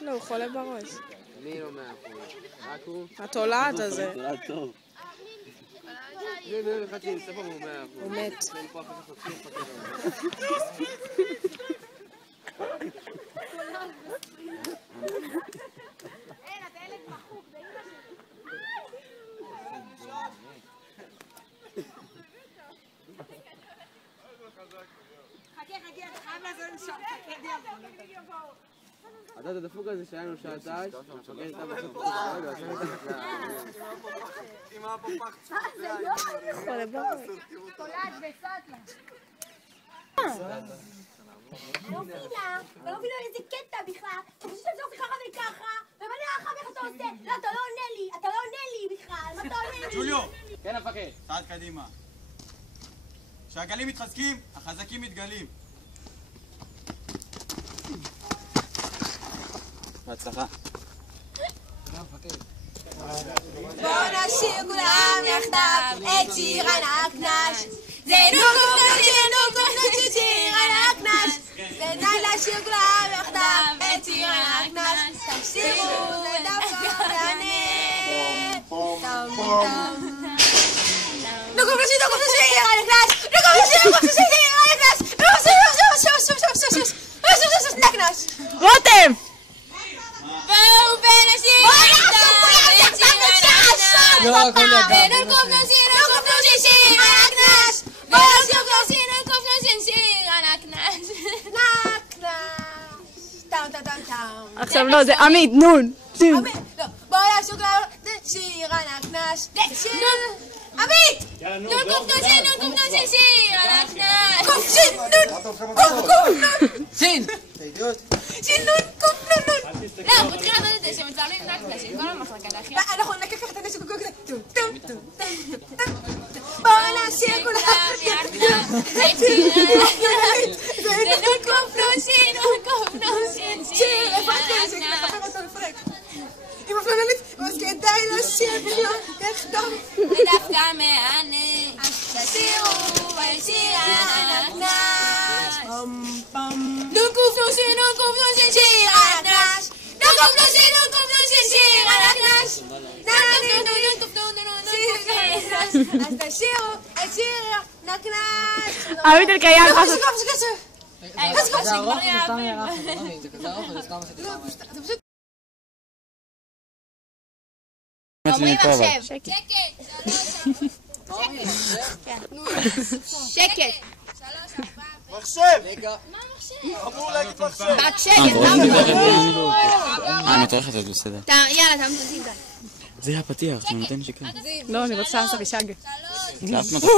לא, הוא חולה בראש. אני לא 100%. רק הוא? התולעת הזה. תולעת טוב. זה חצי, ספר הוא 100%. הוא מת. אתה הדפוק הזה שהיינו שעתיים, המפקד הייתה בסוף עם הפפח חולה בראש. תולעת וסטלה. לא מבינה איזה קטע בכלל. אתה חושב שזה עושה ככה וככה, ומנה אחר כך אתה עושה. לא, אתה לא עונה לי בכלל. מה אתה עונה לי? ג'וליו! כן, המפקד. צעד קדימה. כשהגלים מתחזקים, החזקים מתגלים. בהצלחה. בואו נשיר כולם יחדיו את שיר הנקנש. זה נוקוף שיר הנקנש. זה די לשיר כולם יחדיו את שיר הנקנש. תקשיבו זה דווקא מעניין. נוקוף שיר הנקנש. נקנש. רותם! בואו ונשיר את שיר הנקנש. ונוקוף נשיר שיר הנקנש. ונוקוף נשיר שיר הנקנש. טם. עכשיו לא, זה עמית, נון. בואו נשיר שיר הנקנש. עמית! נוקוף נשיר שיר הנקנש. קוף שין נון. קוף נון. לא, מתחיל לעשות את זה שמצלמים נקנש עם כל המחלקה להכי. אנחנו נקח את הנשק וקוק כזה. בואו נשיר כולם את שיר הנקנש. ונוקוף נשיר שיר הנקנש. אם הפלנלית, אז כדאי לשיר בכלל יחדיו. זה דווקא מעניין. תשירו את שיר הנקנש. נוקוף נשיר שיר הנקנש. נוקוף נשיר שיר הנקנש. אז תשירו את שיר הנקנש. עמית אלקיים. זה ארוך, זה סתם ירח, זה כזה ארוך, זה סתם זה פשוט אומרים מחשב. שקט. מחשב! מה מחשב? אמור להגיד מחשב. אני מתורכת את זה בסדר. יאללה, אתה מתחיל. זה היה הפתיח, אתה נותן שקר. לא, אני רוצה אסף ישג. זה אף מתפקיד.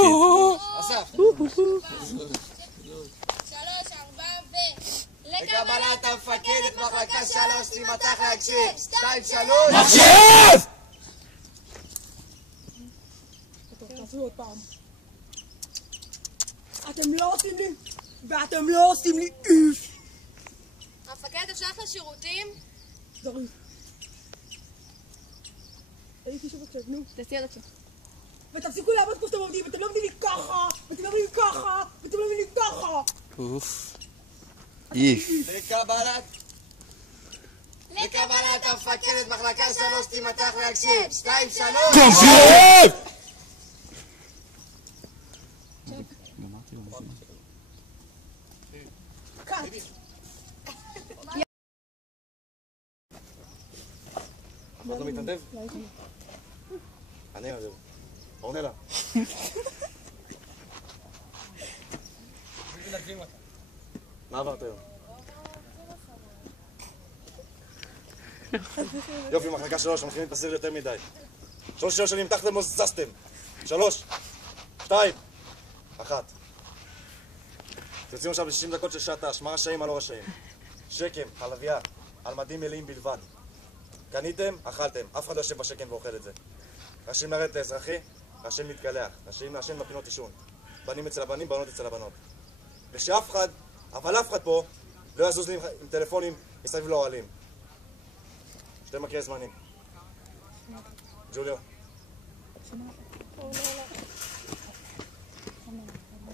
לקבלת המפקדת מחלקה 3, תימתח להקשיב. 2, 3. מחשב! אתם לא עושים לי, ואתם לא עושים לי איף. המפקד, אפשר לך לשירותים? דרי. הייתי שוב עכשיו, נו. תעשי עד עכשיו. ותפסיקו לעבוד כמו שאתם עובדים, אתם לא עובדים לי ככה, ואתם לא עובדים לי ככה, ואתם לא עובדים לי ככה. אוף. איף. לקבלת המפקדת מחלקה 3, תימתח להקשיב. 2, 3. מחשב! אתה מתנדב? אני עונה. עונה לה. מה עברת היום? יופי, מחלקה 3, מתחילים להתפזר יותר מדי. 3 שנים תחתם או זזתם. 3, 2, 1. תרצינו עכשיו ל-60 דקות של שעתש, מה רשאים, מה לא רשאים. שקם, חלביה, על מדים מלאים בלבד. קניתם, אכלתם, אף אחד לא יושב בשקם ואוכל את זה. רשאים לרדת לאזרחי, רשאים להתגלח, רשאים לעשן בפינות עישון. בנים אצל הבנים, בנות אצל הבנות. ושאף אחד, אבל אף אחד פה, לא יזוז לי עם טלפונים מסביב לאוהלים. שתי מקרי זמנים. ג'וליו.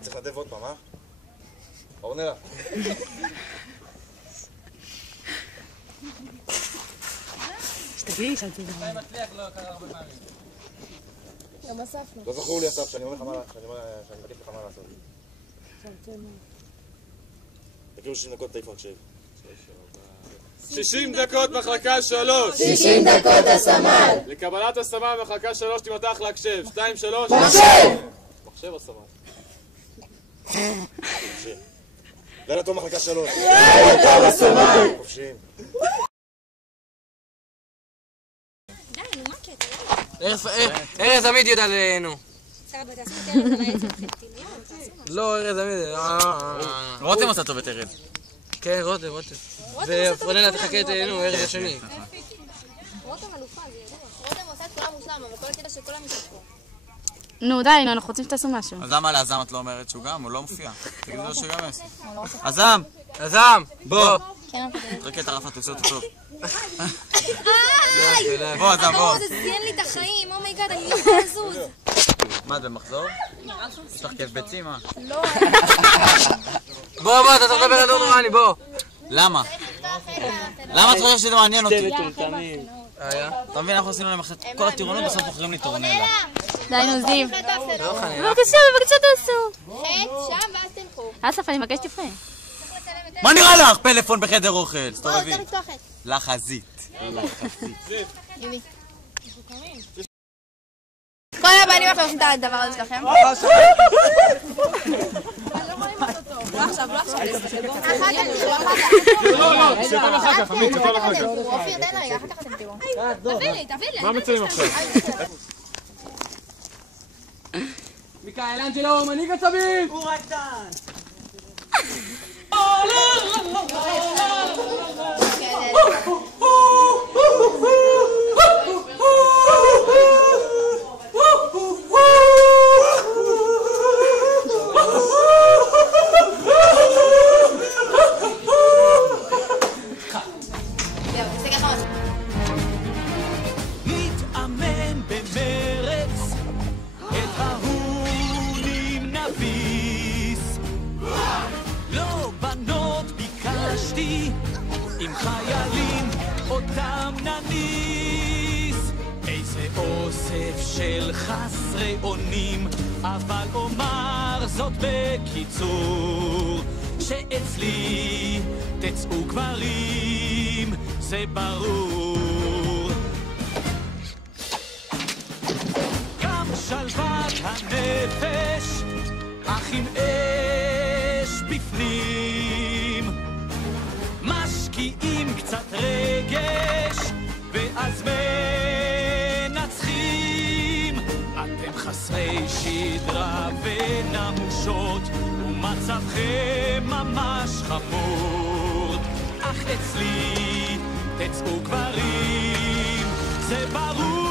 צריך לדב עוד פעם, אה? אורנלה. תגידי, שאלתי דבר. לא זכור לי אסף שאני אומר לך מה לעשות, שאני מבקש לך מה לעשות. תקראו 60 דקות תעיף מחשב. 60 דקות מחלקה 3! 60 דקות הסמל! לקבלת הסמל מחלקה 3 תימתח להקשב. 2, 3... מחשב! מחשב הסמל. לילה טוב מחלקה 3. לילה טוב הסמל! חופשיים. די, נו, מה קטע? ארז עמית יודע לנו. בסדר, תעשו את ארז על העצם חלטים. לא, ארז עמית. רותם עושה טוב את ארז. כן, רותם. ורוננה תחכה את ארז השני. רותם אלופה, זה ידוע. רותם עושה את כולם מושלם, אבל כל הקטע שכולם ישתפו. נו, די, אנחנו רוצים שתעשו משהו. אז למה לעזם את לא אומרת שהוא גם? הוא לא מופיע. תגידו לו שגם יש. עזם! עזם! בוא! תחכה את הרפה, תעשה אותו טוב. איי! בוא, עזם, בוא. זה ציין לי את החיים, אומייגאד, אני לא יכולה לזוז. מה, זה במחזור? יש לך כיף ביצים, מה? בוא, אתה צריך לדבר על נורמלי, בוא! למה? למה אתה חושב שזה מעניין אותי? אתה מבין, אנחנו עשינו להם עכשיו כל הטירונות, בסוף מוכרים לי טורנלה. די, נו, זיו. בבקשה תעשו. חץ שם ואז תלכו. אסף, אני מבקש תפנה. מה נראה לך? פלאפון בחדר אוכל, סתובבי. צריך לפתוח את. לחזית. ימי. כל הבנים עכשיו עושים את הדבר הזה שלכם. אופיר, תן רגע, אחר כך אתם תראו. תביא לי. מה מצאים עכשיו? מיכאלנג'לו, מנהיג עצבים! הוא רקדן! מתאמן במרץ, את ההונים נביס. לא בנות ביקשתי, עם חיילים אותם נניס. איזה אוסף של חסרי אונים, אבל אומר זאת בקיצור, שאצלי תצאו גברים, זה ברור. גם שלוות הנפש, אך עם אש בפנים, משקיעים קצת רגש, ואז מנצחים. אתם חסרי שדרה ונמושות, ומצבכם ממש חמור, אך אצלי תצאו גברים, זה ברור.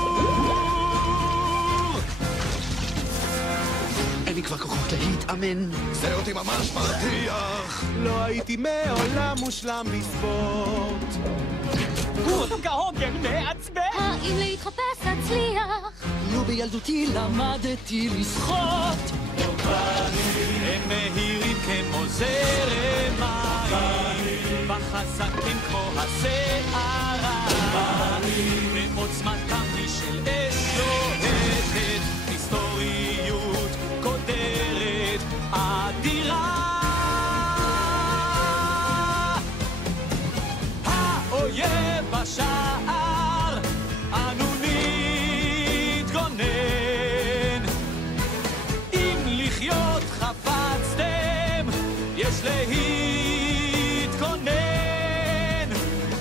אין לי כבר כוחות להתאמן, זה אותי ממש מרתיח. לא הייתי מעולם מושלם בספורט. הוא כהוגן מעצבן. האם להתחפש אצליח? לו בילדותי למדתי לשחות. הם מהירים כמו זרם מים, וחזקים כמו הסערה, ועוצמתם היא של אש לוהטת, היסטוריות קודרת אדירה. האויב בשער, אנו נתגונן. אם לחיות חפצתם, יש להתכונן.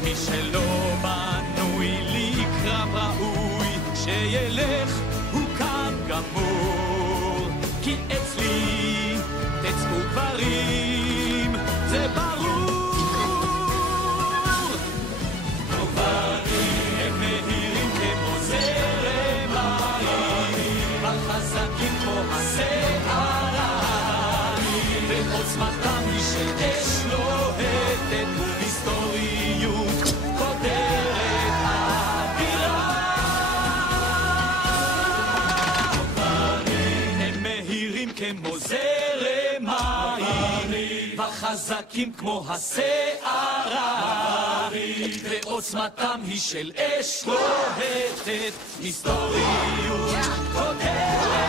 מי שלא בנוי לקרב ראוי, שילך הוא כאן גמור. כי אצלי תצאו גברים, זה ברור. הם מהירים כמו זרם מים, החזקים כמו הסערה, ועוצמתם היא של אש לוהטת, ובהיסטוריות קודרת אדירה. הם מהירים כמו זרם מים, וחזקים כמו הסערה, ועוצמתם היא של אש לוהטת, היסטוריות קודרת